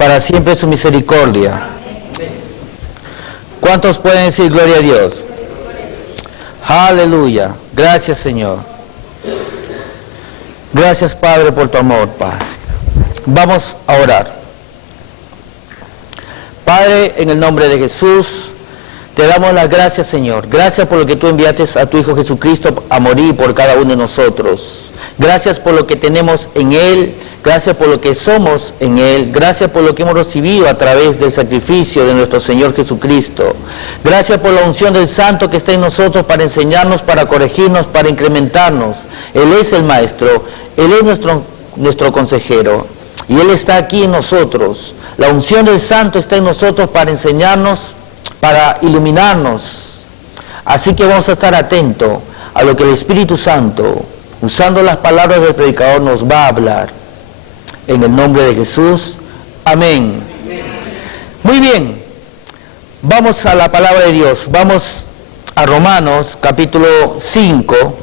para siempre su misericordia. ¿Cuántos pueden decir gloria a Dios? Aleluya. Gracias, Señor. Gracias, Padre, por tu amor, Padre. Vamos a orar. Padre, en el nombre de Jesús, te damos las gracias, Señor. Gracias por lo que tú enviaste a tu Hijo Jesucristo a morir por cada uno de nosotros. Gracias por lo que tenemos en Él. Gracias por lo que somos en Él. Gracias por lo que hemos recibido a través del sacrificio de nuestro Señor Jesucristo. Gracias por la unción del Santo que está en nosotros para enseñarnos, para corregirnos, para incrementarnos. Él es el Maestro. Él es nuestro consejero. Y Él está aquí en nosotros. La unción del Santo está en nosotros para enseñarnos, para iluminarnos. Así que vamos a estar atentos a lo que el Espíritu Santo, usando las palabras del predicador, nos va a hablar. En el nombre de Jesús. Amén. Muy bien. Vamos a la palabra de Dios. Vamos a Romanos capítulo 5.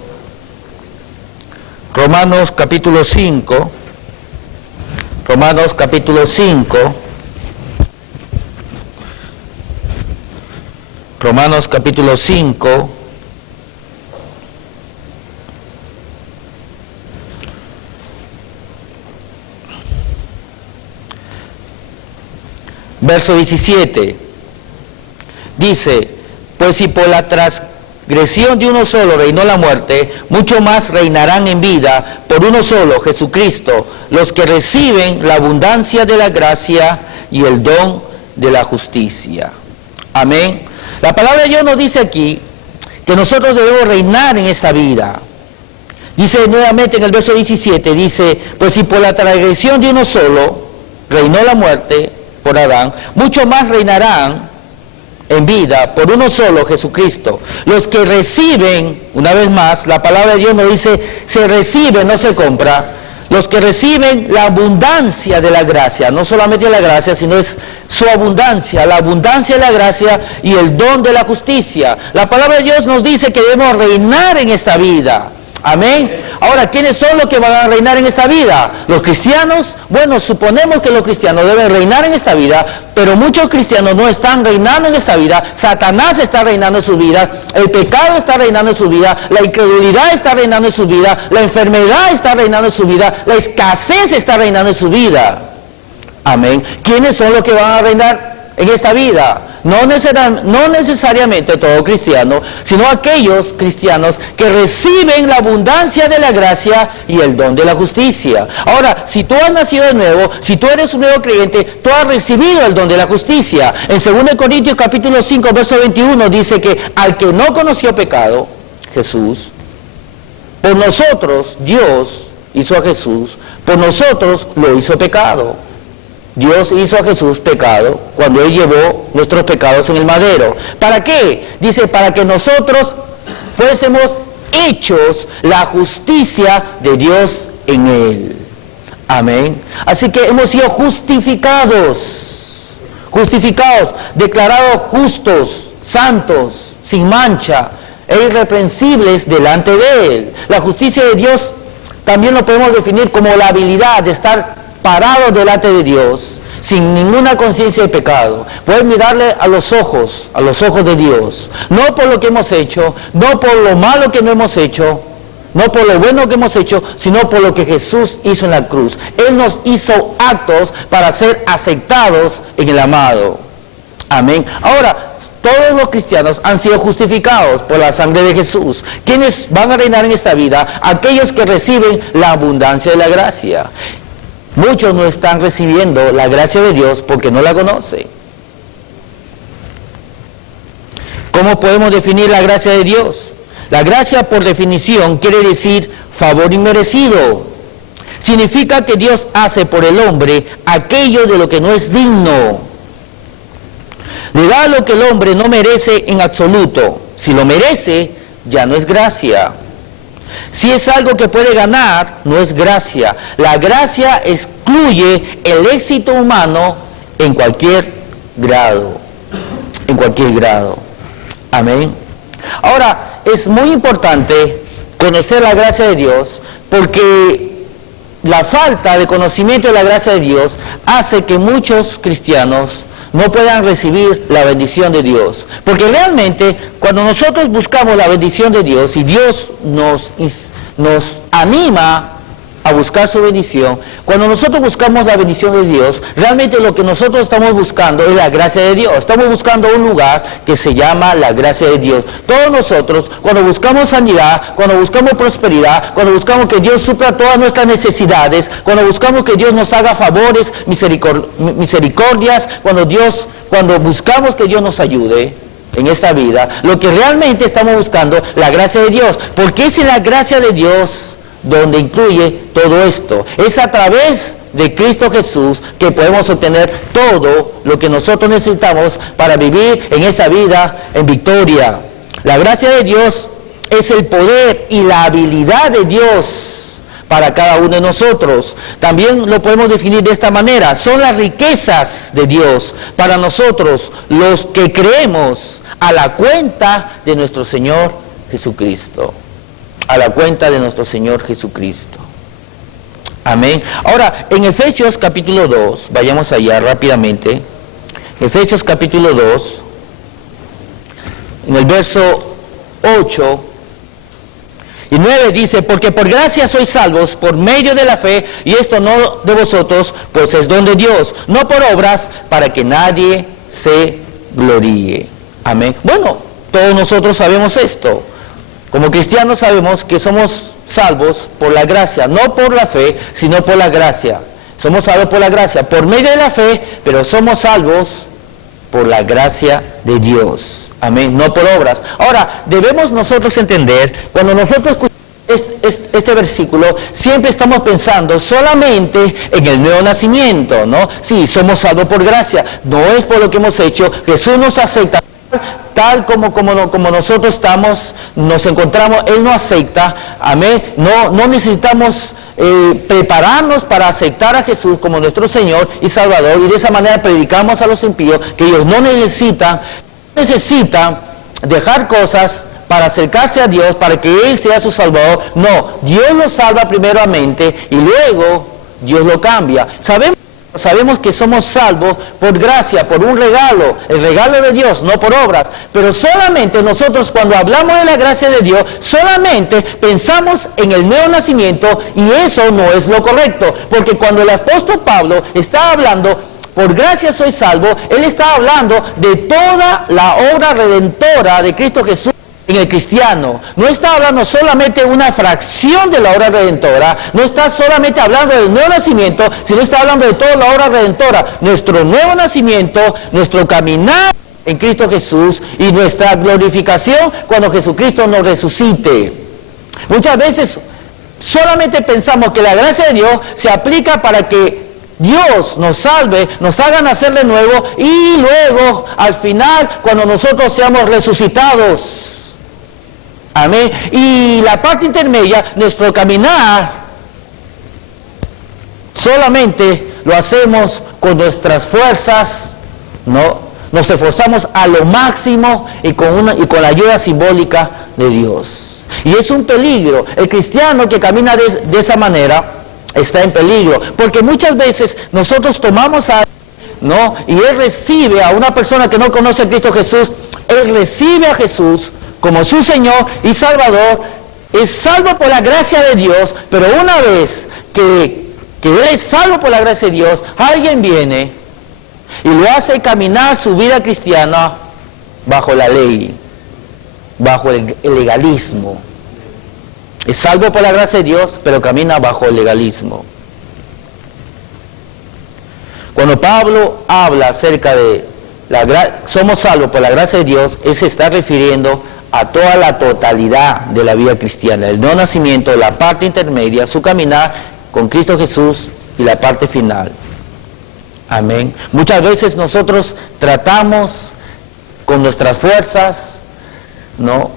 Romanos capítulo 5. Romanos capítulo 5. Romanos capítulo 5. Verso 17. Dice, pues si por la transgresión de uno solo reinó la muerte, mucho más reinarán en vida por uno solo, Jesucristo, los que reciben la abundancia de la gracia y el don de la justicia. Amén. La palabra de Dios nos dice aquí que nosotros debemos reinar en esta vida. Dice nuevamente en el verso 17, dice, pues si por la transgresión de uno solo reinó la muerte por Adán, mucho más reinarán en vida por uno solo, Jesucristo. Los que reciben, una vez más, la palabra de Dios nos dice, se recibe, no se compra. Los que reciben la abundancia de la gracia, no solamente la gracia, sino es su abundancia, la abundancia de la gracia y el don de la justicia. La palabra de Dios nos dice que debemos reinar en esta vida. Amén. Ahora, ¿quiénes son los que van a reinar en esta vida? ¿Los cristianos? Bueno, suponemos que los cristianos deben reinar en esta vida, pero muchos cristianos no están reinando en esta vida. Satanás está reinando en su vida, el pecado está reinando en su vida, la incredulidad está reinando en su vida, la enfermedad está reinando en su vida, la escasez está reinando en su vida. Amén. ¿Quiénes son los que van a reinar en esta vida? No necesariamente todo cristiano, sino aquellos cristianos que reciben la abundancia de la gracia y el don de la justicia. Ahora, si tú has nacido de nuevo, si tú eres un nuevo creyente, tú has recibido el don de la justicia. En 2 Corintios capítulo 5, verso 21 dice que al que no conoció pecado, Jesús, por nosotros, Dios hizo a Jesús, por nosotros lo hizo pecado. Dios hizo a Jesús pecado cuando Él llevó nuestros pecados en el madero. ¿Para qué? Dice, para que nosotros fuésemos hechos la justicia de Dios en Él. Amén. Así que hemos sido justificados, declarados justos, santos, sin mancha e irreprensibles delante de Él. La justicia de Dios también lo podemos definir como la habilidad de estar parados delante de Dios, sin ninguna conciencia de pecado. Puedes mirarle a los ojos de Dios, no por lo que hemos hecho, no por lo malo que no hemos hecho, no por lo bueno que hemos hecho, sino por lo que Jesús hizo en la cruz. Él nos hizo actos para ser aceptados en el amado. Amén. Ahora, todos los cristianos han sido justificados por la sangre de Jesús. ¿Quiénes van a reinar en esta vida? Aquellos que reciben la abundancia de la gracia. Muchos no están recibiendo la gracia de Dios porque no la conocen. ¿Cómo podemos definir la gracia de Dios? La gracia, por definición, quiere decir favor inmerecido. Significa que Dios hace por el hombre aquello de lo que no es digno. Le da lo que el hombre no merece en absoluto. Si lo merece, ya no es gracia. Si es algo que puede ganar, no es gracia. La gracia excluye el éxito humano en cualquier grado. En cualquier grado. Amén. Ahora, es muy importante conocer la gracia de Dios porque la falta de conocimiento de la gracia de Dios hace que muchos cristianos no puedan recibir la bendición de Dios. Porque realmente, cuando nosotros buscamos la bendición de Dios y Dios nos anima a buscar su bendición, cuando nosotros buscamos la bendición de Dios, realmente lo que nosotros estamos buscando es la gracia de Dios. Estamos buscando un lugar que se llama la gracia de Dios. Todos nosotros, cuando buscamos sanidad, cuando buscamos prosperidad, cuando buscamos que Dios supla todas nuestras necesidades, cuando buscamos que Dios nos haga favores, misericordias, cuando buscamos que Dios nos ayude en esta vida, lo que realmente estamos buscando, la gracia de Dios, porque es en la gracia de Dios donde incluye todo esto. Es a través de Cristo Jesús que podemos obtener todo lo que nosotros necesitamos para vivir en esta vida en victoria. La gracia de Dios es el poder y la habilidad de Dios para cada uno de nosotros. También lo podemos definir de esta manera: son las riquezas de Dios para nosotros, los que creemos, a la cuenta de nuestro Señor Jesucristo. A la cuenta de nuestro Señor Jesucristo. Amén. Ahora, en Efesios capítulo 2, vayamos allá rápidamente. Efesios capítulo 2, en el verso 8 y 9 dice: porque por gracia sois salvos por medio de la fe, y esto no de vosotros, pues es don de Dios, no por obras, para que nadie se gloríe. Amén. Bueno, todos nosotros sabemos esto. Como cristianos sabemos que somos salvos por la gracia, no por la fe, sino por la gracia. Somos salvos por la gracia, por medio de la fe, pero somos salvos por la gracia de Dios. Amén, no por obras. Ahora, debemos nosotros entender, cuando nosotros escuchamos este versículo, siempre estamos pensando solamente en el nuevo nacimiento, ¿no? Sí, somos salvos por gracia, no es por lo que hemos hecho. Jesús nos acepta tal como nosotros estamos, nos encontramos. Él nos acepta, amén. No necesitamos prepararnos para aceptar a Jesús como nuestro Señor y Salvador, y de esa manera predicamos a los impíos que ellos no necesitan dejar cosas para acercarse a Dios, para que Él sea su Salvador. No, Dios lo salva primeramente y luego Dios lo cambia. Sabemos que somos salvos por gracia, por un regalo, el regalo de Dios, no por obras. Pero solamente nosotros, cuando hablamos de la gracia de Dios, solamente pensamos en el nuevo nacimiento, y eso no es lo correcto. Porque cuando el apóstol Pablo está hablando, por gracia soy salvo, él está hablando de toda la obra redentora de Cristo Jesús en el cristiano. No está hablando solamente de una fracción de la obra redentora, no está solamente hablando del nuevo nacimiento, sino está hablando de toda la obra redentora. Nuestro nuevo nacimiento, nuestro caminar en Cristo Jesús y nuestra glorificación cuando Jesucristo nos resucite. Muchas veces solamente pensamos que la gracia de Dios se aplica para que Dios nos salve, nos haga nacer de nuevo, y luego al final cuando nosotros seamos resucitados. Amén. Y la parte intermedia, nuestro caminar, solamente lo hacemos con nuestras fuerzas, ¿no? Nos esforzamos a lo máximo y con la ayuda simbólica de Dios. Y es un peligro. El cristiano que camina de esa manera está en peligro, porque muchas veces nosotros tomamos a ¿no? Y él recibe a una persona que no conoce a Cristo Jesús, él recibe a Jesús como su Señor y Salvador, es salvo por la gracia de Dios, pero una vez que él es salvo por la gracia de Dios, alguien viene y lo hace caminar su vida cristiana bajo la ley, bajo el legalismo. Es salvo por la gracia de Dios, pero camina bajo el legalismo. Cuando Pablo habla acerca de somos salvos por la gracia de Dios, él se está refiriendo a toda la totalidad de la vida cristiana, el nuevo nacimiento, la parte intermedia, su caminar con Cristo Jesús y la parte final. Amén. Muchas veces nosotros tratamos con nuestras fuerzas, ¿no?,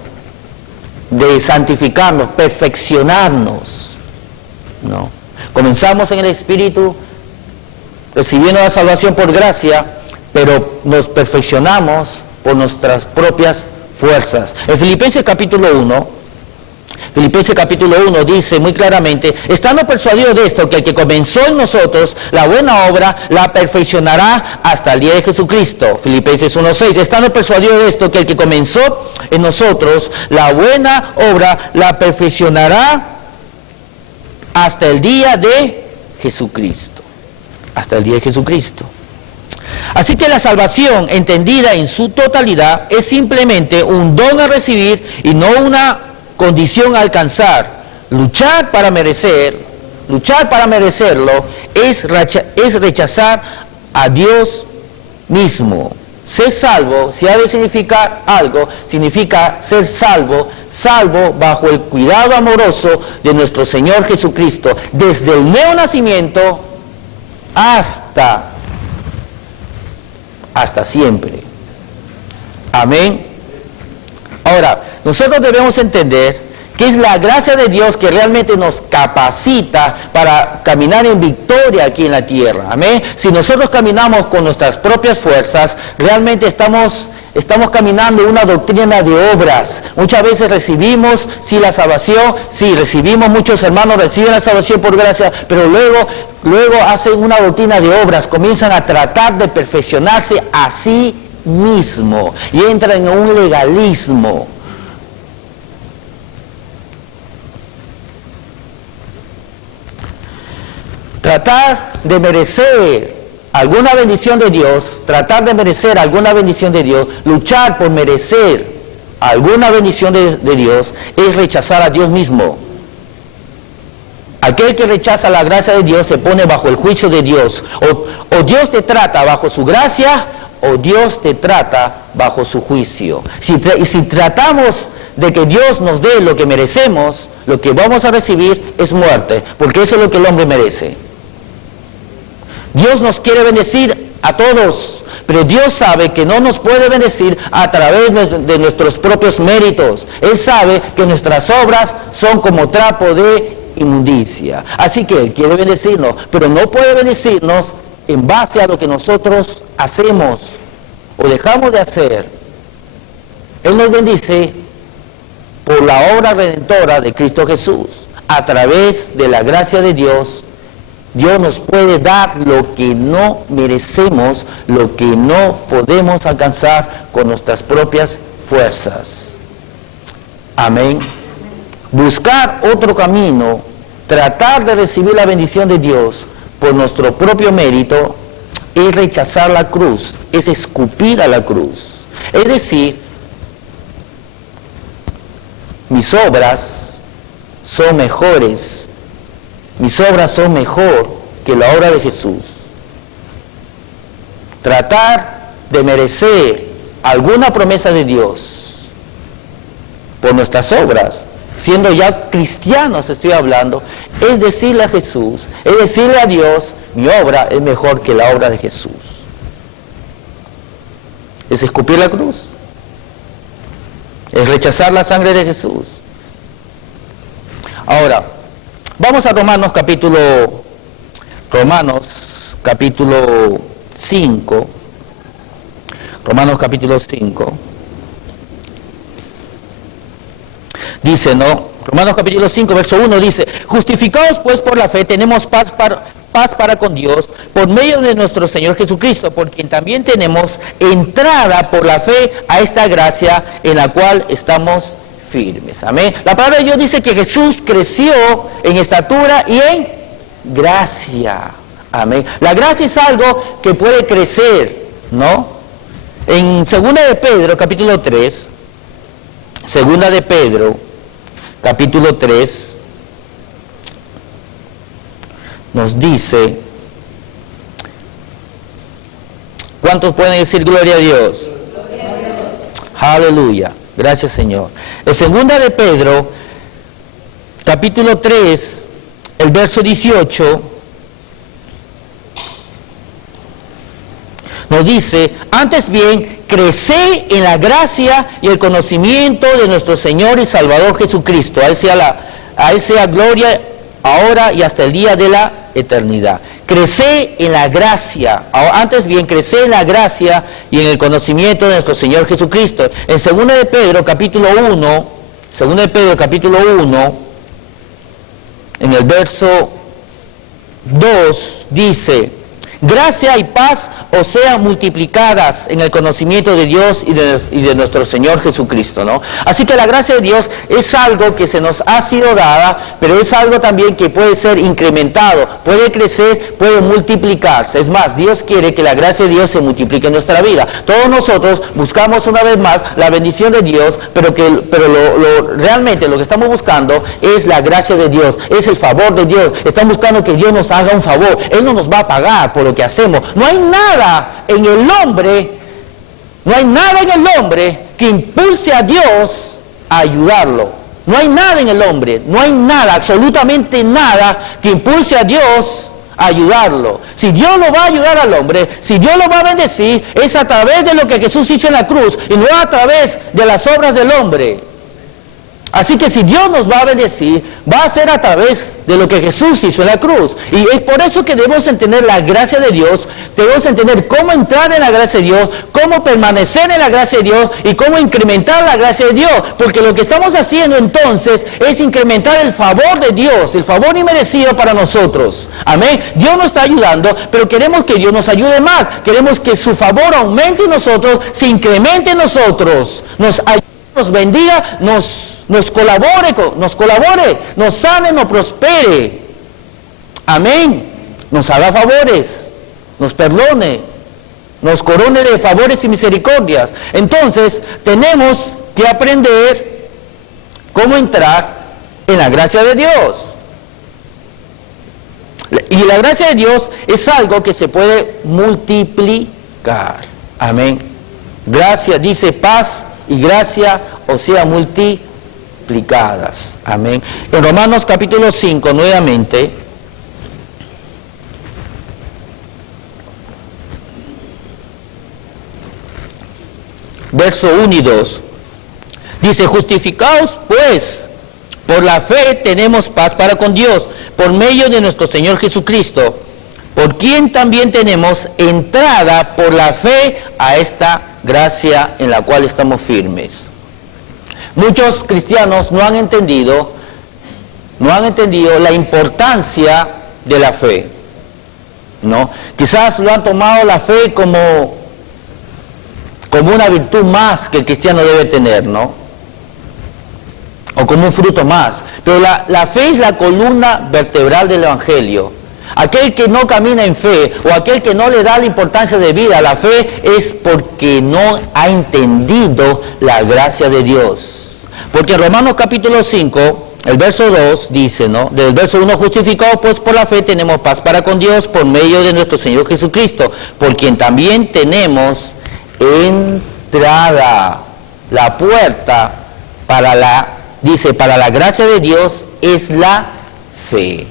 de santificarnos, perfeccionarnos, ¿no? Comenzamos en el Espíritu, recibiendo la salvación por gracia, pero nos perfeccionamos por nuestras propias fuerzas. En Filipenses capítulo 1, Filipenses capítulo 1 dice muy claramente, estando persuadidos de esto, que el que comenzó en nosotros la buena obra, la perfeccionará hasta el día de Jesucristo. Filipenses 1:6, estando persuadidos de esto, que el que comenzó en nosotros la buena obra, la perfeccionará hasta el día de Jesucristo. Hasta el día de Jesucristo. Así que la salvación, entendida en su totalidad, es simplemente un don a recibir y no una condición a alcanzar. Luchar para merecerlo es rechazar a Dios mismo. Ser salvo, si ha de significar algo, significa ser salvo bajo el cuidado amoroso de nuestro Señor Jesucristo, desde el nuevo nacimiento hasta siempre. Amén. Ahora, nosotros debemos entender que es la gracia de Dios que realmente nos capacita para caminar en victoria aquí en la tierra. Amén. Si nosotros caminamos con nuestras propias fuerzas, realmente estamos caminando una doctrina de obras. Muchas veces recibimos, la salvación, recibimos, muchos hermanos reciben la salvación por gracia, pero luego hacen una doctrina de obras, comienzan a tratar de perfeccionarse a sí mismo y entran en un legalismo. Tratar de merecer alguna bendición de Dios, luchar por merecer alguna bendición de Dios, es rechazar a Dios mismo. Aquel que rechaza la gracia de Dios se pone bajo el juicio de Dios. O Dios te trata bajo su gracia, o Dios te trata bajo su juicio. Si tratamos de que Dios nos dé lo que merecemos, lo que vamos a recibir es muerte, porque eso es lo que el hombre merece. Dios nos quiere bendecir a todos, pero Dios sabe que no nos puede bendecir a través de nuestros propios méritos. Él sabe que nuestras obras son como trapo de inmundicia. Así que Él quiere bendecirnos, pero no puede bendecirnos en base a lo que nosotros hacemos o dejamos de hacer. Él nos bendice por la obra redentora de Cristo Jesús. A través de la gracia de Dios, Dios nos puede dar lo que no merecemos, lo que no podemos alcanzar con nuestras propias fuerzas. Amén. Buscar otro camino, tratar de recibir la bendición de Dios por nuestro propio mérito, es rechazar la cruz, es escupir a la cruz. Es decir, mis obras son mejores. Mis obras son mejor que la obra de Jesús. Tratar de merecer alguna promesa de Dios por nuestras obras, siendo ya cristianos estoy hablando, es decirle a Jesús, es decirle a Dios, mi obra es mejor que la obra de Jesús. Es escupir la cruz. Es rechazar la sangre de Jesús. Ahora, vamos a Romanos capítulo 5. Romanos capítulo 5. Dice, ¿no? Romanos capítulo 5, verso 1 dice, justificados pues por la fe tenemos paz para con Dios por medio de nuestro Señor Jesucristo, por quien también tenemos entrada por la fe a esta gracia en la cual estamos firmes. Amén. La palabra de Dios dice que Jesús creció en estatura y en gracia. Amén. La gracia es algo que puede crecer, ¿no? En 2 de Pedro, capítulo 3, 2 de Pedro, capítulo 3, nos dice, ¿cuántos pueden decir gloria a Dios? Gloria a Dios. Aleluya. Gracias, Señor. En 2 de Pedro, capítulo 3, el verso 18, nos dice, antes bien, creced en la gracia y el conocimiento de nuestro Señor y Salvador Jesucristo. A Él sea gloria ahora y hasta el día de la eternidad. Creced en la gracia, antes bien, creced en la gracia y en el conocimiento de nuestro Señor Jesucristo. En 2 de Pedro, capítulo 1, Según de Pedro capítulo 1, en el verso 2, dice: gracia y paz os sean multiplicadas en el conocimiento de Dios y de nuestro Señor Jesucristo, ¿no? Así que la gracia de Dios es algo que se nos ha sido dada, pero es algo también que puede ser incrementado, puede crecer, puede multiplicarse. Es más, Dios quiere que la gracia de Dios se multiplique en nuestra vida. Todos nosotros buscamos una vez más la bendición de Dios, pero realmente lo que estamos buscando es la gracia de Dios, es el favor de Dios. Estamos buscando que Dios nos haga un favor. Él no nos va a pagar por lo que hacemos. No hay nada en el hombre que impulse a Dios a ayudarlo. No hay nada en el hombre, no hay nada, absolutamente nada que impulse a Dios a ayudarlo. Si Dios lo va a ayudar al hombre, si Dios lo va a bendecir, es a través de lo que Jesús hizo en la cruz y no a través de las obras del hombre. Así que si Dios nos va a bendecir, va a ser a través de lo que Jesús hizo en la cruz. Y es por eso que debemos entender la gracia de Dios, debemos entender cómo entrar en la gracia de Dios, cómo permanecer en la gracia de Dios y cómo incrementar la gracia de Dios. Porque lo que estamos haciendo entonces es incrementar el favor de Dios, el favor inmerecido para nosotros. Amén. Dios nos está ayudando, pero queremos que Dios nos ayude más. Queremos que su favor aumente en nosotros, se incremente en nosotros, nos ayude, nos bendiga, nos colabore, nos sane, nos prospere. Amén. Nos haga favores, nos perdone, nos corone de favores y misericordias. Entonces, tenemos que aprender cómo entrar en la gracia de Dios. Y la gracia de Dios es algo que se puede multiplicar. Amén. Gracia, dice paz y gracia, o sea, multiplicadas. Amén. En Romanos capítulo 5, nuevamente, verso 1 y 2, dice: justificaos pues por la fe tenemos paz para con Dios, por medio de nuestro Señor Jesucristo, por quien también tenemos entrada por la fe a esta gracia en la cual estamos firmes. Muchos cristianos no han entendido la importancia de la fe, ¿no? Quizás lo han tomado la fe como una virtud más que el cristiano debe tener, ¿no? O como un fruto más. Pero la fe es la columna vertebral del Evangelio. Aquel que no camina en fe, o aquel que no le da la importancia de vida a la fe, es porque no ha entendido la gracia de Dios. Porque en Romanos capítulo 5, el verso 2 dice, ¿no? Del verso 1: justificados pues por la fe tenemos paz para con Dios por medio de nuestro Señor Jesucristo, por quien también tenemos entrada. La puerta para la gracia de Dios es la fe.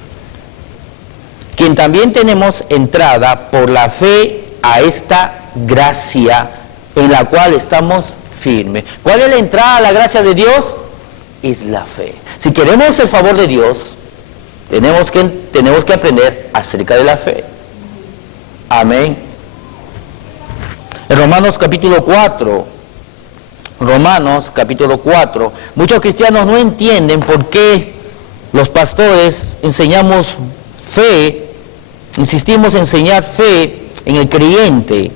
Quien también tenemos entrada por la fe a esta gracia en la cual estamos firmes. ¿Cuál es la entrada a la gracia de Dios? Es la fe. Si queremos el favor de Dios, tenemos que aprender acerca de la fe. Amén. En Romanos capítulo 4, muchos cristianos no entienden por qué los pastores enseñamos fe, insistimos en enseñar fe en el creyente,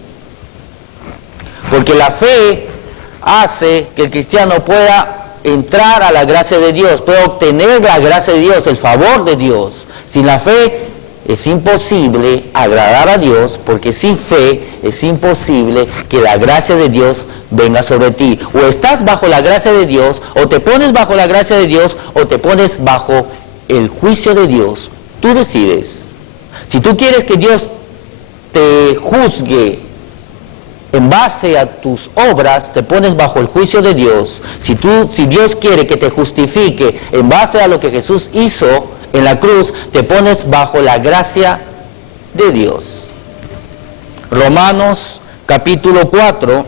porque la fe hace que el cristiano pueda entrar a la gracia de Dios, pueda obtener la gracia de Dios, el favor de Dios. Sin la fe es imposible agradar a Dios, porque sin fe es imposible que la gracia de Dios venga sobre ti. O estás bajo la gracia de Dios, o te pones bajo la gracia de Dios, o te pones bajo el juicio de Dios. Tú decides. Si tú quieres que Dios te juzgue en base a tus obras, te pones bajo el juicio de Dios. Si Dios quiere que te justifique en base a lo que Jesús hizo en la cruz, te pones bajo la gracia de Dios. Romanos capítulo 4,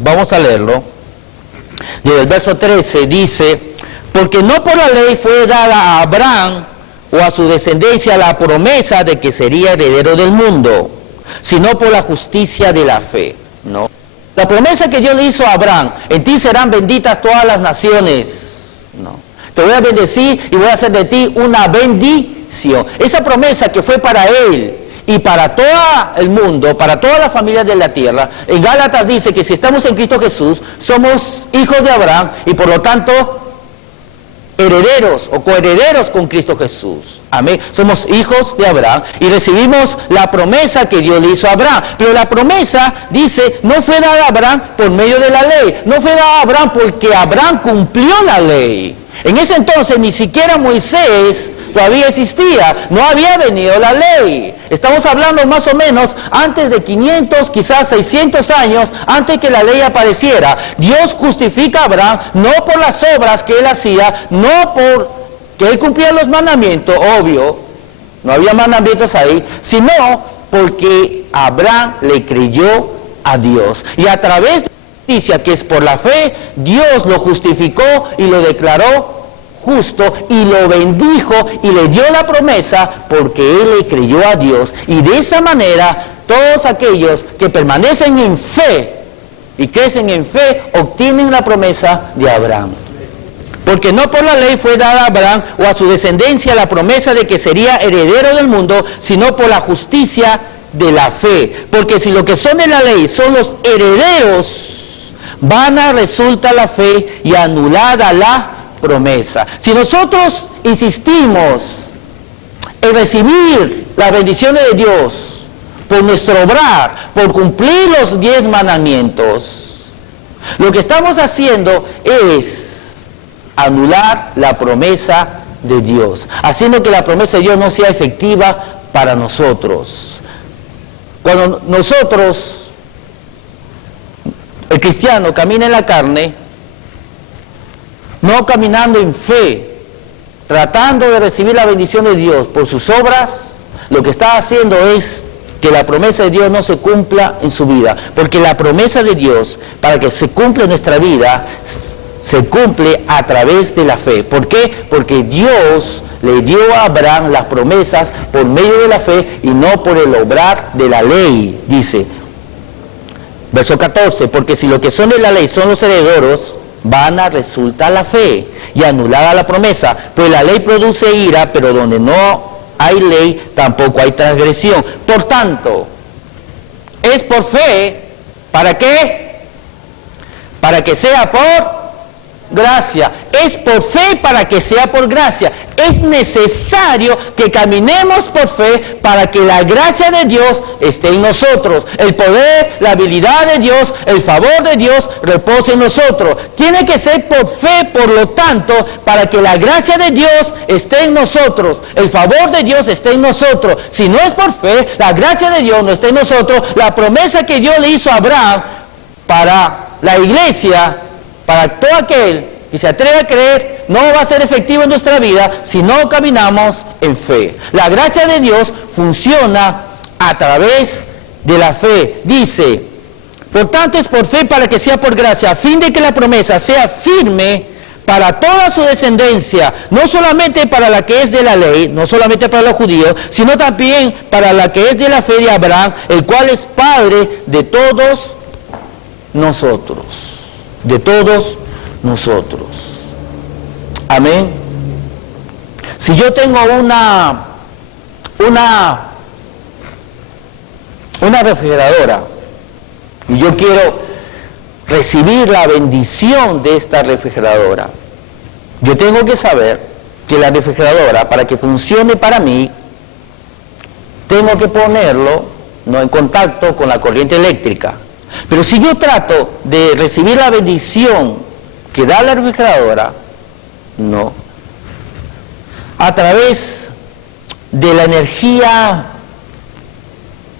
vamos a leerlo. Desde el verso 13 dice: porque no por la ley fue dada a Abraham o a su descendencia la promesa de que sería heredero del mundo, sino por la justicia de la fe. No. La promesa que Dios le hizo a Abraham: en ti serán benditas todas las naciones. No. Te voy a bendecir y voy a hacer de ti una bendición. Esa promesa que fue para él y para todo el mundo, para toda la familia de la tierra, en Gálatas dice que si estamos en Cristo Jesús, somos hijos de Abraham y por lo tanto herederos o coherederos con Cristo Jesús. Amén. Somos hijos de Abraham y recibimos la promesa que Dios le hizo a Abraham. Pero la promesa, dice, no fue dada a Abraham por medio de la ley. No fue dada a Abraham porque Abraham cumplió la ley. En ese entonces ni siquiera Moisés todavía existía, no había venido la ley. Estamos hablando más o menos antes de 500, quizás 600 años antes que la ley apareciera. Dios justifica a Abraham no por las obras que él hacía, no por que él cumplía los mandamientos, obvio, no había mandamientos ahí, sino porque Abraham le creyó a Dios. Y a través de la justicia, que es por la fe, Dios lo justificó y lo declaró justo y lo bendijo y le dio la promesa porque él le creyó a Dios. Y de esa manera, todos aquellos que permanecen en fe y crecen en fe, obtienen la promesa de Abraham. Porque no por la ley fue dada a Abraham o a su descendencia la promesa de que sería heredero del mundo, sino por la justicia de la fe. Porque si lo que son de la ley son los herederos, vana resulta la fe y anulada la promesa. Si nosotros insistimos en recibir las bendiciones de Dios por nuestro obrar, por cumplir los 10 mandamientos, lo que estamos haciendo es anular la promesa de Dios, haciendo que la promesa de Dios no sea efectiva para nosotros. Cuando nosotros, el cristiano, camina en la carne, no caminando en fe, tratando de recibir la bendición de Dios por sus obras, lo que está haciendo es que la promesa de Dios no se cumpla en su vida, porque la promesa de Dios, para que se cumpla en nuestra vida, se cumple a través de la fe. ¿Por qué? Porque Dios le dio a Abraham las promesas por medio de la fe y no por el obrar de la ley, dice. Verso 14, porque si lo que son de la ley son los herederos, vana resulta la fe y anulada la promesa, pues la ley produce ira, pero donde no hay ley tampoco hay transgresión. Por tanto, es por fe, ¿para qué? Para que sea por gracia. Es por fe para que sea por gracia. Es necesario que caminemos por fe para que la gracia de Dios esté en nosotros. El poder, la habilidad de Dios, el favor de Dios repose en nosotros. Tiene que ser por fe, por lo tanto, para que la gracia de Dios esté en nosotros. El favor de Dios esté en nosotros. Si no es por fe, la gracia de Dios no está en nosotros. La promesa que Dios le hizo a Abraham para la iglesia, para todo aquel que se atreve a creer, no va a ser efectivo en nuestra vida si no caminamos en fe. La gracia de Dios funciona a través de la fe. Dice, por tanto es por fe para que sea por gracia, a fin de que la promesa sea firme para toda su descendencia, no solamente para la que es de la ley, no solamente para los judíos, sino también para la que es de la fe de Abraham, el cual es Padre de todos nosotros. De todos nosotros. Amén. Si yo tengo una refrigeradora y yo quiero recibir la bendición de esta refrigeradora, yo tengo que saber que la refrigeradora, para que funcione para mí, tengo que ponerlo no en contacto con la corriente eléctrica. Pero si yo trato de recibir la bendición que da la refrigeradora, no. A través de la energía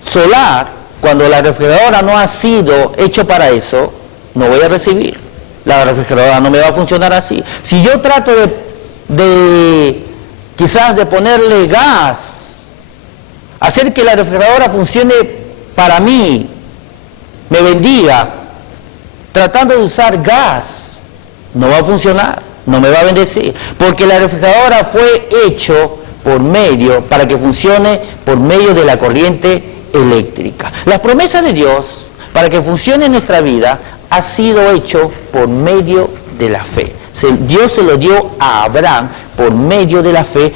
solar, cuando la refrigeradora no ha sido hecho para eso, no voy a recibir. La refrigeradora no me va a funcionar así. Si yo trato quizás de ponerle gas, hacer que la refrigeradora funcione para mí, me bendiga, tratando de usar gas, no va a funcionar, no me va a bendecir, porque la refrigeradora fue hecho para que funcione por medio de la corriente eléctrica. Las promesas de Dios, para que funcione en nuestra vida, ha sido hecho por medio de la fe. Dios se lo dio a Abraham por medio de la fe,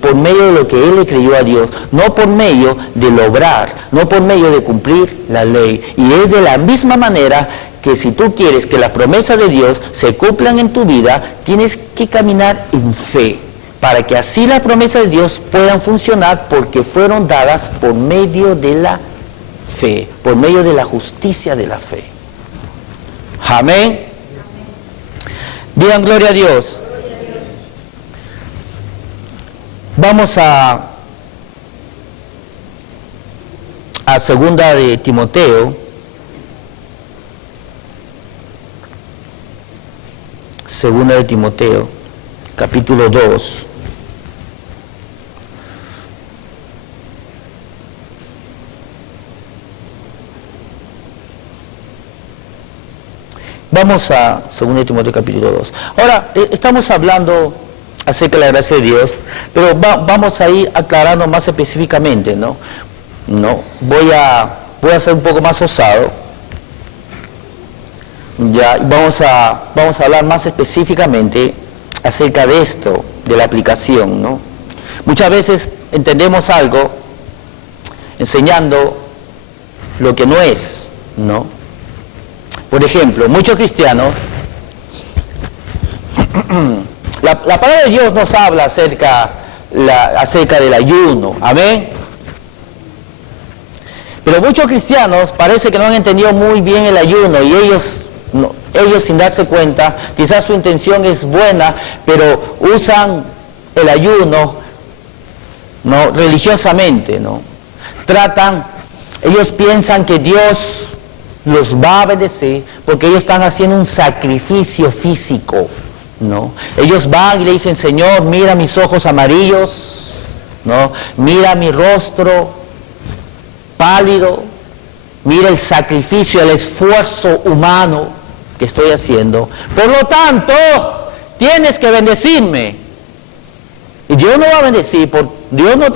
por medio de lo que él le creyó a Dios, no por medio del obrar, no por medio de cumplir la ley. Y es de la misma manera que si tú quieres que las promesas de Dios se cumplan en tu vida, tienes que caminar en fe, para que así las promesas de Dios puedan funcionar, porque fueron dadas por medio de la fe, por medio de la justicia de la fe. Amén. Digan gloria a Dios. Vamos a segunda de Timoteo. Segunda de Timoteo, capítulo 2. Vamos a 2 Timoteo capítulo 2. Ahora, estamos hablando acerca de la gracia de Dios, pero vamos a ir aclarando más específicamente, ¿no? Voy a ser un poco más osado. Ya, vamos a hablar más específicamente acerca de esto, de la aplicación, ¿no? Muchas veces entendemos algo enseñando lo que no es, ¿no? Por ejemplo, muchos cristianos, la palabra de Dios nos habla acerca del ayuno, amén. Pero muchos cristianos parece que no han entendido muy bien el ayuno, y ellos sin darse cuenta, quizás su intención es buena, pero usan el ayuno, ¿no?, religiosamente, ¿no? Ellos piensan que Dios los va a bendecir porque ellos están haciendo un sacrificio físico, ¿no? Ellos van y le dicen: Señor, mira mis ojos amarillos, ¿no? Mira mi rostro pálido, mira el sacrificio, el esfuerzo humano que estoy haciendo, por lo tanto tienes que bendecirme. Y Dios no te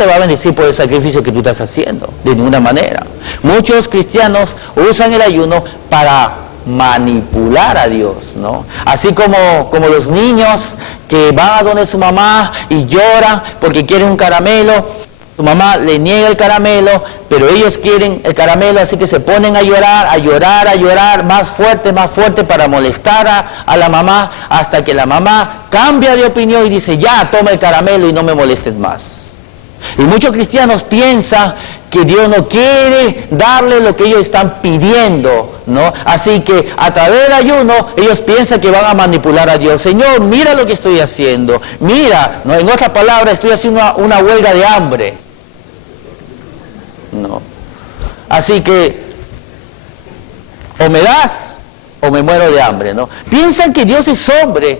va a bendecir por el sacrificio que tú estás haciendo, de ninguna manera. Muchos cristianos usan el ayuno para manipular a Dios, ¿no? Así como los niños que van a donde su mamá y lloran porque quieren un caramelo. Su mamá le niega el caramelo, pero ellos quieren el caramelo, así que se ponen a llorar, más fuerte para molestar a la mamá, hasta que la mamá cambia de opinión y dice: ya, toma el caramelo y no me molestes más. Y muchos cristianos piensan que Dios no quiere darle lo que ellos están pidiendo, ¿no? Así que a través del ayuno ellos piensan que van a manipular a Dios. Señor, mira lo que estoy haciendo, mira, ¿no? En otras palabras, estoy haciendo una huelga de hambre, ¿no? Así que o me das o me muero de hambre, ¿no? Piensan que Dios es hombre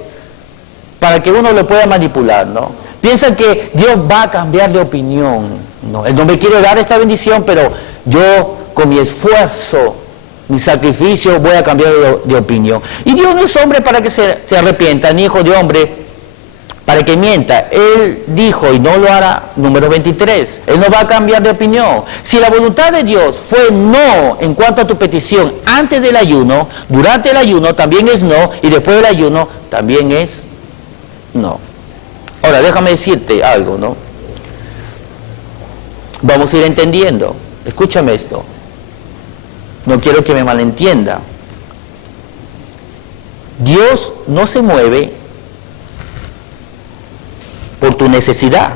para que uno lo pueda manipular, ¿no? Piensan que Dios va a cambiar de opinión, ¿no? Él no me quiere dar esta bendición, pero yo con mi esfuerzo, mi sacrificio, voy a cambiar de opinión. Y Dios no es hombre para que se arrepienta, ni hijo de hombre para que mienta. Él dijo, y no lo hará, número 23, Él no va a cambiar de opinión. Si la voluntad de Dios fue no en cuanto a tu petición antes del ayuno, durante el ayuno también es no, y después del ayuno también es no. Ahora, déjame decirte algo, ¿no? Vamos a ir entendiendo. Escúchame esto. No quiero que me malentienda. Dios no se mueve por tu necesidad.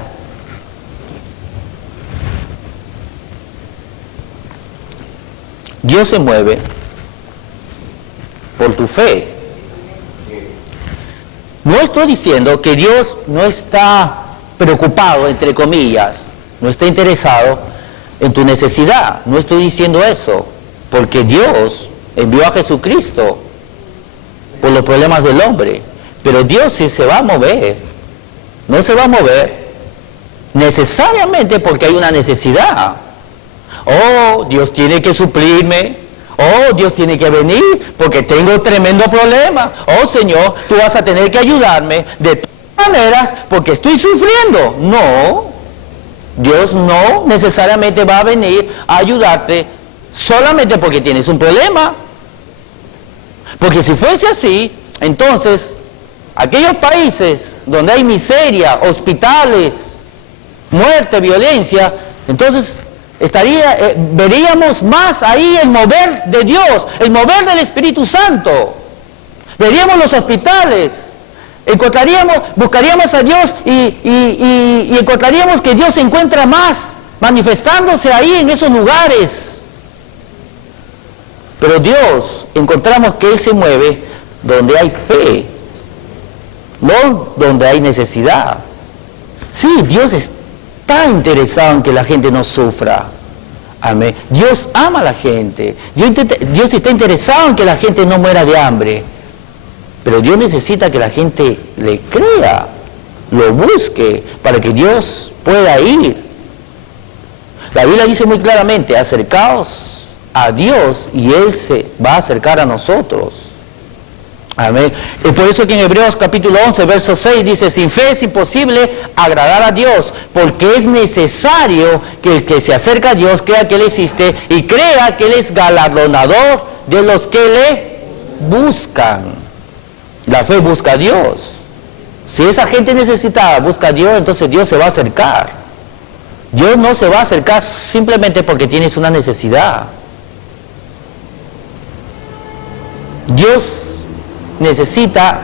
Dios se mueve por tu fe. No estoy diciendo que Dios no está preocupado, entre comillas, no está interesado en tu necesidad. No estoy diciendo eso, porque Dios envió a Jesucristo por los problemas del hombre. Pero Dios sí se va a mover. No se va a mover necesariamente porque hay una necesidad. Oh, Dios tiene que suplirme. Oh, Dios tiene que venir porque tengo tremendo problema. Oh, Señor, tú vas a tener que ayudarme de todas maneras porque estoy sufriendo. No, Dios no necesariamente va a venir a ayudarte solamente porque tienes un problema. Porque si fuese así, entonces aquellos países donde hay miseria, hospitales, muerte, violencia, entonces veríamos más ahí el mover de Dios, el mover del Espíritu Santo. Veríamos los hospitales, buscaríamos a Dios y encontraríamos que Dios se encuentra más manifestándose ahí en esos lugares. Pero Dios, encontramos que Él se mueve donde hay fe, no donde hay necesidad. Sí, Dios está interesado en que la gente no sufra. Amén. Dios ama a la gente. Dios está interesado en que la gente no muera de hambre. Pero Dios necesita que la gente le crea, lo busque, para que Dios pueda ir. La Biblia dice muy claramente, acercaos a Dios y Él se va a acercar a nosotros. Amén. Y por eso que en Hebreos capítulo 11, verso 6 dice, sin fe es imposible agradar a Dios, porque es necesario que el que se acerca a Dios crea que Él existe y crea que Él es galardonador de los que le buscan. La fe busca a Dios. Si esa gente necesitada busca a Dios, entonces Dios se va a acercar. Dios no se va a acercar simplemente porque tienes una necesidad. Dios necesita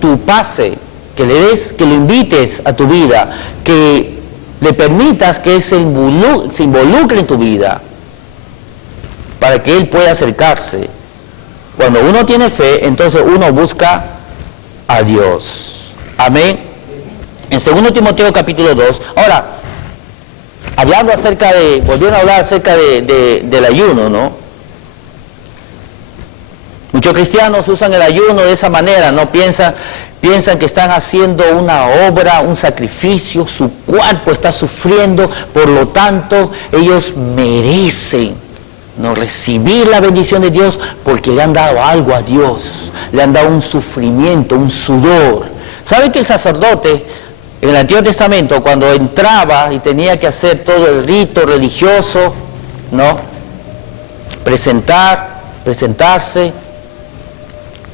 tu pase, que le des, que lo invites a tu vida, que le permitas que Él se involucre en tu vida, para que Él pueda acercarse. Cuando uno tiene fe, entonces uno busca a Dios. Amén. En 2 Timoteo capítulo 2, ahora, volvieron a hablar acerca del ayuno, ¿no? Muchos cristianos usan el ayuno de esa manera, ¿no? Piensan que están haciendo una obra, un sacrificio, su cuerpo está sufriendo, por lo tanto, ellos merecen no recibir la bendición de Dios porque le han dado algo a Dios, le han dado un sufrimiento, un sudor. ¿Saben que el sacerdote en el Antiguo Testamento, cuando entraba y tenía que hacer todo el rito religioso, ¿no? Presentarse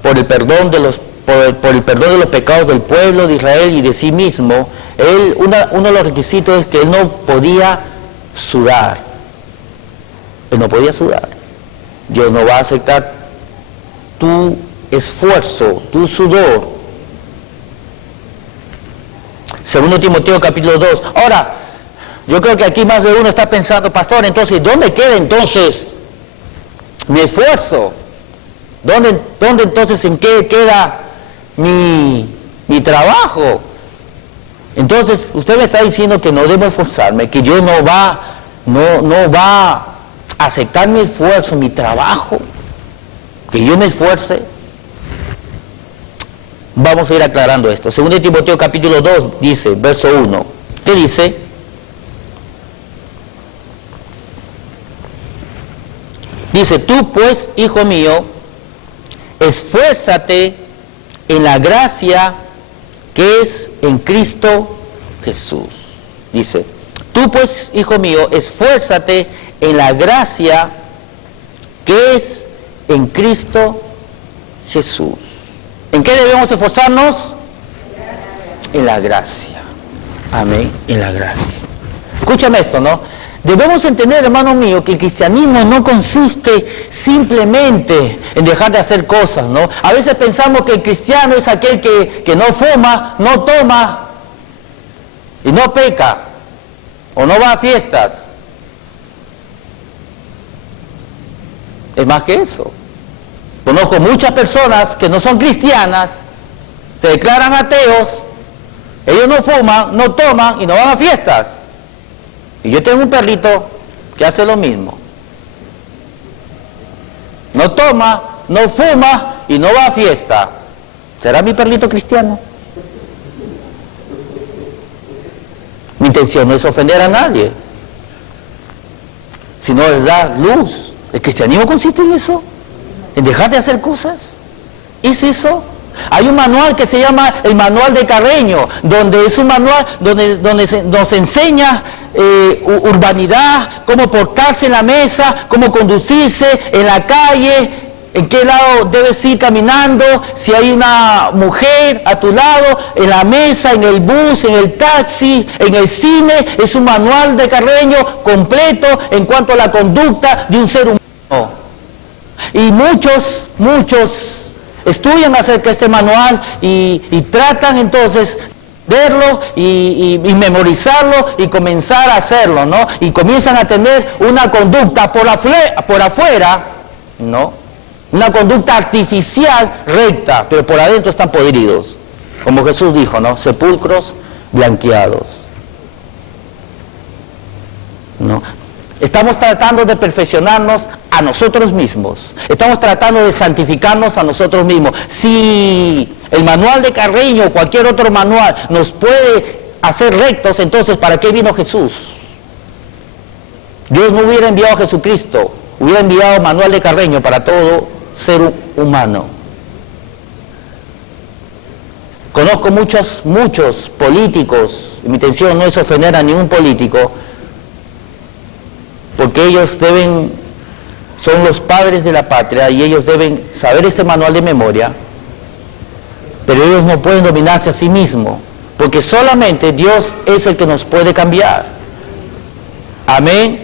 por el perdón de los pecados del pueblo de Israel y de sí mismo, uno de los requisitos es que él no podía sudar. Él no podía sudar. Dios no va a aceptar tu esfuerzo, tu sudor. 2 Timoteo capítulo 2. Ahora, yo creo que aquí más de uno está pensando, pastor, entonces, ¿dónde queda entonces mi esfuerzo? ¿Dónde entonces en qué queda mi trabajo? Entonces, usted me está diciendo que no debo esforzarme, que Dios no va a aceptar mi esfuerzo, mi trabajo, que yo me esfuerce. Vamos a ir aclarando esto. 2 Timoteo capítulo 2 dice, verso 1, ¿qué dice? Dice, tú pues, hijo mío, esfuérzate en la gracia que es en Cristo Jesús. Dice, tú pues, hijo mío, esfuérzate en la gracia que es en Cristo Jesús. ¿En qué debemos esforzarnos? En la gracia. Amén, en la gracia. Escúchame esto, ¿no? Debemos entender, hermano mío, que el cristianismo no consiste simplemente en dejar de hacer cosas, ¿no? A veces pensamos que el cristiano es aquel que no fuma, no toma y no peca, o no va a fiestas. Es más que eso. Conozco muchas personas que no son cristianas, se declaran ateos, ellos no fuman, no toman y no van a fiestas. Y yo tengo un perrito que hace lo mismo. No toma, no fuma y no va a fiesta. ¿Será mi perrito cristiano? Mi intención no es ofender a nadie, sino es dar luz. ¿El cristianismo consiste en eso? ¿En dejar de hacer cosas? ¿Es eso? Hay un manual que se llama el Manual de Carreño, donde es un manual donde nos enseña urbanidad, cómo portarse en la mesa, cómo conducirse en la calle, en qué lado debes ir caminando, si hay una mujer a tu lado, en la mesa, en el bus, en el taxi, en el cine. Es un manual de Carreño completo en cuanto a la conducta de un ser humano. Y muchos estudian acerca de este manual y tratan entonces verlo y memorizarlo y comenzar a hacerlo, ¿no? Y comienzan a tener una conducta por afuera, ¿no? Una conducta artificial recta, pero por adentro están podridos. Como Jesús dijo, ¿no? Sepulcros blanqueados, ¿no? Estamos tratando de perfeccionarnos a nosotros mismos. Estamos tratando de santificarnos a nosotros mismos. Si el manual de Carreño o cualquier otro manual nos puede hacer rectos, entonces ¿para qué vino Jesús? Dios no hubiera enviado a Jesucristo, hubiera enviado manual de Carreño para todo ser humano. Conozco muchos políticos, y mi intención no es ofender a ningún político, porque ellos son los padres de la patria y ellos deben saber este manual de memoria, pero ellos no pueden dominarse a sí mismos, porque solamente Dios es el que nos puede cambiar. Amén.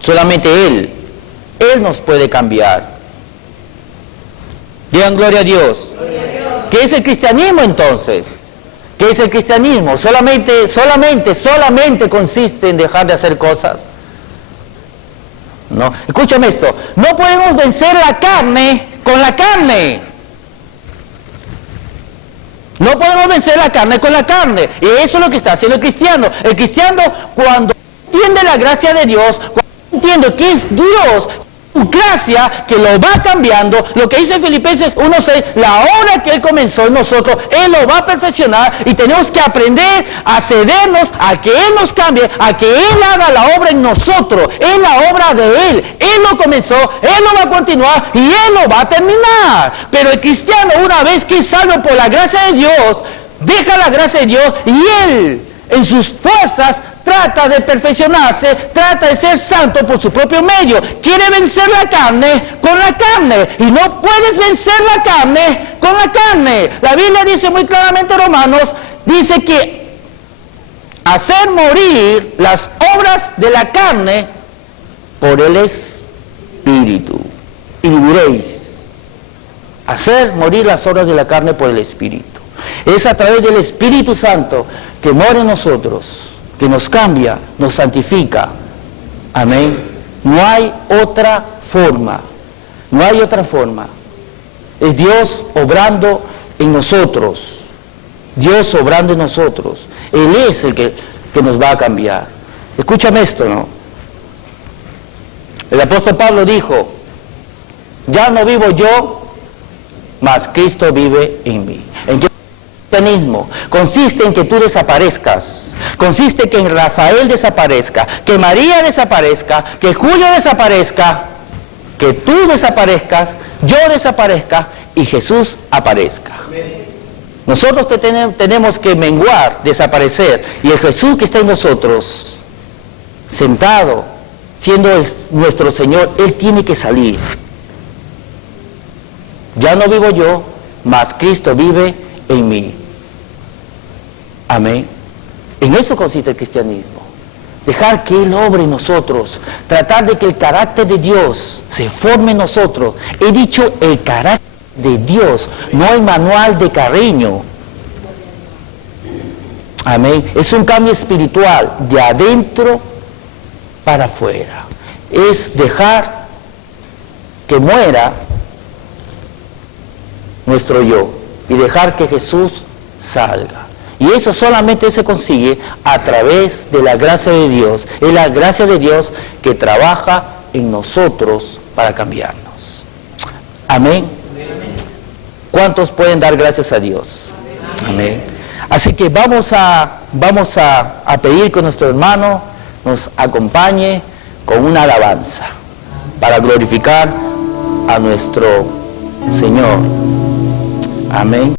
Solamente Él nos puede cambiar. Digan gloria a Dios. Gloria a Dios. ¿Qué es el cristianismo entonces? ¿Qué es el cristianismo? Solamente consiste en dejar de hacer cosas. No, escúchame esto, no podemos vencer la carne con la carne. No podemos vencer la carne con la carne. Y eso es lo que está haciendo el cristiano. El cristiano, cuando entiende la gracia de Dios, cuando entiende que es Dios, su gracia, que lo va cambiando, lo que dice Filipenses 1:6, la obra que Él comenzó en nosotros, Él lo va a perfeccionar, y tenemos que aprender a cedernos a que Él nos cambie, a que Él haga la obra en nosotros. Es la obra de Él. Él lo comenzó, Él lo va a continuar y Él lo va a terminar. Pero el cristiano, una vez que es salvo por la gracia de Dios, deja la gracia de Dios y Él, en sus fuerzas, trata de perfeccionarse, trata de ser santo por su propio medio. Quiere vencer la carne con la carne, y no puedes vencer la carne con la carne. La Biblia dice muy claramente en Romanos, dice que hacer morir las obras de la carne por el Espíritu. Y viviréis. Hacer morir las obras de la carne por el Espíritu. Es a través del Espíritu Santo que mora en nosotros, que nos cambia, nos santifica. Amén. No hay otra forma. No hay otra forma. Es Dios obrando en nosotros. Dios obrando en nosotros. Él es el que nos va a cambiar. Escúchame esto, ¿no? El apóstol Pablo dijo, ya no vivo yo, mas Cristo vive en mí. ¿En qué? El cristianismo consiste en que tú desaparezcas, consiste que en Rafael desaparezca, que María desaparezca, que Julio desaparezca, que tú desaparezcas, yo desaparezca y Jesús aparezca. Nosotros tenemos que menguar, desaparecer, y el Jesús que está en nosotros, sentado, siendo nuestro Señor, Él tiene que salir. Ya no vivo yo, mas Cristo vive en mí. Amén. En eso consiste el cristianismo. Dejar que Él obre en nosotros. Tratar de que el carácter de Dios se forme en nosotros. He dicho el carácter de Dios, no el manual de Carreño. Amén. Es un cambio espiritual de adentro para afuera. Es dejar que muera nuestro yo y dejar que Jesús salga. Y eso solamente se consigue a través de la gracia de Dios. Es la gracia de Dios que trabaja en nosotros para cambiarnos. Amén. ¿Cuántos pueden dar gracias a Dios? Amén. Así que vamos a pedir que nuestro hermano nos acompañe con una alabanza para glorificar a nuestro Señor. Amén.